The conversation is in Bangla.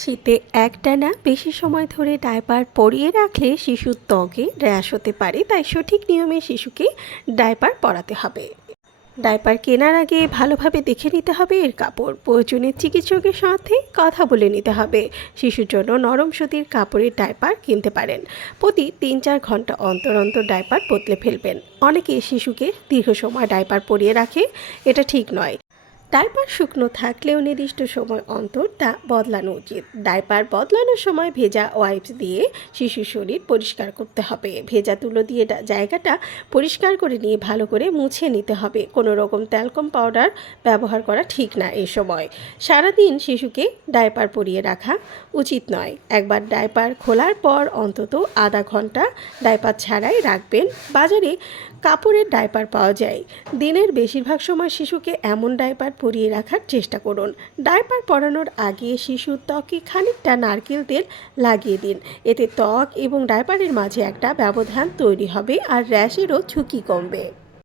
শীতে একটানা বেশি সময় ধরে ডায়পার পরিয়ে রাখলে শিশুর ত্বকে র্যাশ হতে পারে, তাই সঠিক নিয়মে শিশুকে ডায়পার পরাতে হবে। ডায়পার কেনার আগে ভালোভাবে দেখে নিতে হবে এর কাপড়। প্রয়োজনে চিকিৎসকের সাথে কথা বলে নিতে হবে। শিশুর জন্য নরম সুতির কাপড়ের ডায়পার কিনতে পারেন। প্রতি তিন চার ঘণ্টা অন্তর অন্তর ডায়পার বদলে ফেলবেন। অনেকে শিশুকে দীর্ঘ সময় ডায়পার পরিয়ে রাখে, এটা ঠিক নয়। ডাইপার শুকনো থাকলেও নির্দিষ্ট সময় অন্তর তা বদলানো উচিত। ডাইপার বদলানোর সময় ভেজা ওয়াইপস দিয়ে শিশুর শরীর পরিষ্কার করতে হবে। ভেজা তুলো দিয়ে জায়গাটা পরিষ্কার করে নিয়ে ভালো করে মুছে নিতে হবে। কোনো রকম ট্যালকম পাউডার ব্যবহার করা ঠিক না এ সময়। সারাদিন শিশুকে ডাইপার পরিয়ে রাখা উচিত নয়। একবার ডাইপার খোলার পর অন্তত আধা ঘণ্টা ডাইপার ছাড়াই রাখবেন। বাজারে কাপড়ের ডাইপার পাওয়া যায়। দিনের বেশিরভাগ সময় শিশুকে এমন ডাইপার পরিয়ে রাখার চেষ্টা করুন। ডায়পার পরানোর আগে শিশুর ত্বকে খানিকটা নারকেল তেল লাগিয়ে দিন। এতে ত্বক এবং ডায়পারের মাঝে একটা ব্যবধান তৈরি হবে আর র্যাশেরও ঝুঁকি কমবে।